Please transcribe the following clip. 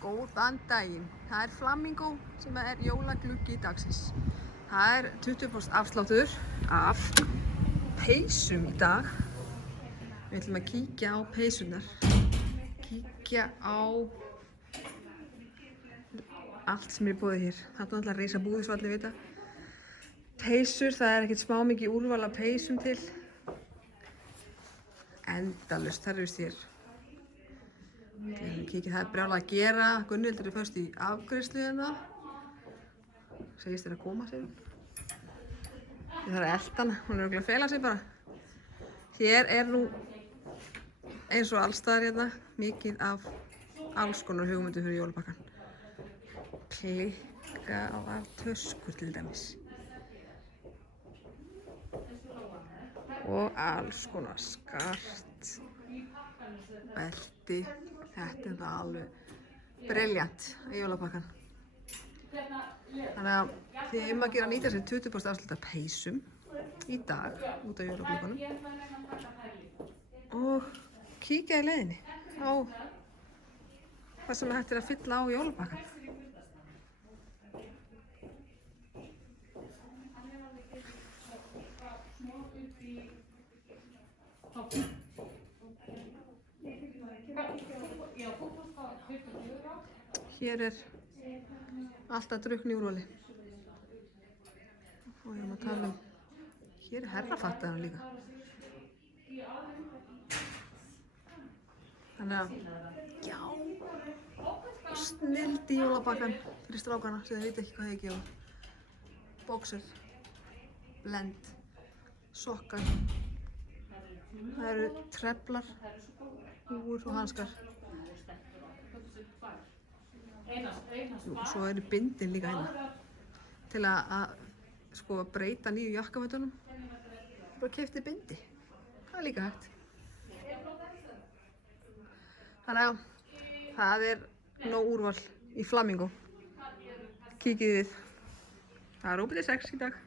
Góðan daginn. Það er Flamingo sem er jólagluggi dagsins. Það er 20% afsláttur af peysum í dag. Við ætlum að kíkja á peysunar. Kíkja á allt sem er í boði hér. Það er náttúrulega að reisa búðið svo allir vita. Peysur, það er ekkert smá mikið úrval af peysum til. Endalaust, það er vist hér. Kíkja, það er brjálað að gera. Gunnhildur er först í afgreiðslu hérna. Segist þér að koma, segir hún. Ég þarf að elta hana, hún er örugglega að fela sig bara. Hér er nú eins og allstaðar hérna mikið af alls konar hugmyndum fyrir jólapakkan. Klikka á af töskur til dæmis. Og alls konar skart, belti. Þetta er það alveg brilljant í jólapakkan. Þannig að þið að gera að nýta sér 20% afslátt af peysum í dag út af jólagluggunum og kíkja í leiðinni á hvað sem hægt er að fylla á jólapakkan. Hér er alltaf drukkni úrvali. Og ég erum að tala hér er herrafattaðan líka. Þannig að, já, snilld í jólapakkan fyrir strákana sem þið vita ekki hvað hefur gefa. Boxer, blend, sokkar. Það eru treflar, húfur og hanskar. Og svo eru bindin líka hérna til að sko breyta nýju jakkafötunum. Bara keypti bindi. Það er líka hægt. Þannig að það er nóg úrval í Flamingo. Kíkið þið. Það er opið til 6 í dag.